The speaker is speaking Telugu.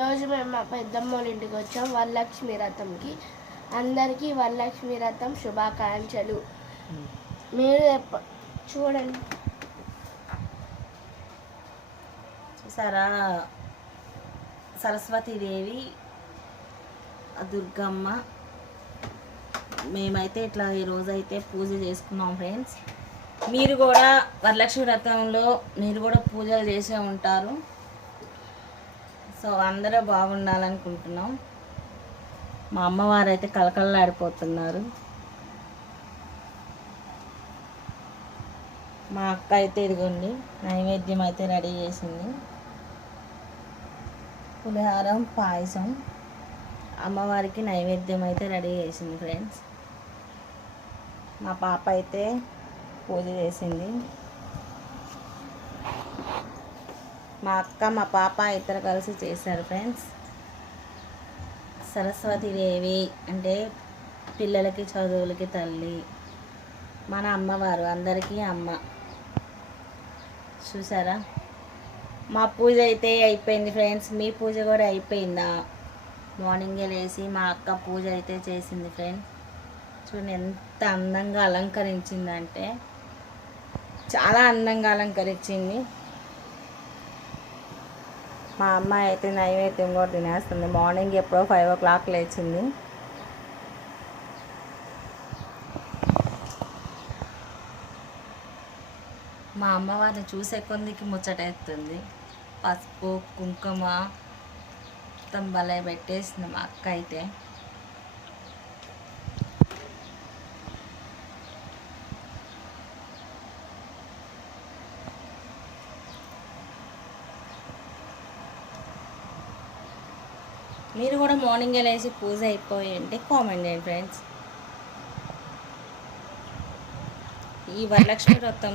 ఈరోజు మేము మా పెద్దమ్మ వాళ్ళ ఇంటికి వచ్చాం వరలక్ష్మి వ్రతంకి. అందరికీ వరలక్ష్మి వ్రతం శుభాకాంక్షలు. మీరు చూడండి, చూసారా, సరస్వతీదేవి, దుర్గమ్మ. మేమైతే ఇట్లా ఈరోజైతే పూజ చేసుకున్నాం ఫ్రెండ్స్. మీరు కూడా వరలక్ష్మి వ్రతంలో మీరు కూడా పూజలు చేసే ఉంటారు. సో అందరూ బాగుండాలనుకుంటున్నాం. మా అమ్మవారు అయితే కలకల్లాడిపోతున్నారు. మా అక్క అయితే ఇదిగోండి నైవేద్యం అయితే రెడీ చేసింది. పులిహారం, పాయసం అమ్మవారికి నైవేద్యం అయితే రెడీ చేసింది ఫ్రెండ్స్. మా పాప అయితే పూజ చేసింది. మా అక్క మా పాప ఇద్దరు కలిసి చేశారు ఫ్రెండ్స్. సరస్వతీదేవి అంటే పిల్లలకి చదువులకి తల్లి, మన అమ్మవారు, అందరికీ అమ్మ. చూసారా, మా పూజ అయితే అయిపోయింది ఫ్రెండ్స్. మీ పూజ కూడా అయిపోయిందా? మార్నింగే లేచి మా అక్క పూజ అయితే చేసింది ఫ్రెండ్స్. చూడండి ఎంత అందంగా అలంకరించిందంటే చాలా అందంగా అలంకరించింది. మా అమ్మాయి అయితే నైవేద్యం కూడా తినేస్తుంది. మార్నింగ్ ఎప్పుడో 5 o'clock లేచింది. మా అమ్మవారిని చూసే కొందికి ముచ్చటేస్తుంది. పసుపు, కుంకుమ మొత్తం భలే పెట్టేసింది మా అక్క అయితే. మీరు కూడా మార్నింగే లేచి పూజ అయిపోయింటే కామెంట్ చేయండి ఫ్రెండ్స్. ఈ వరలక్ష్మి వ్రతం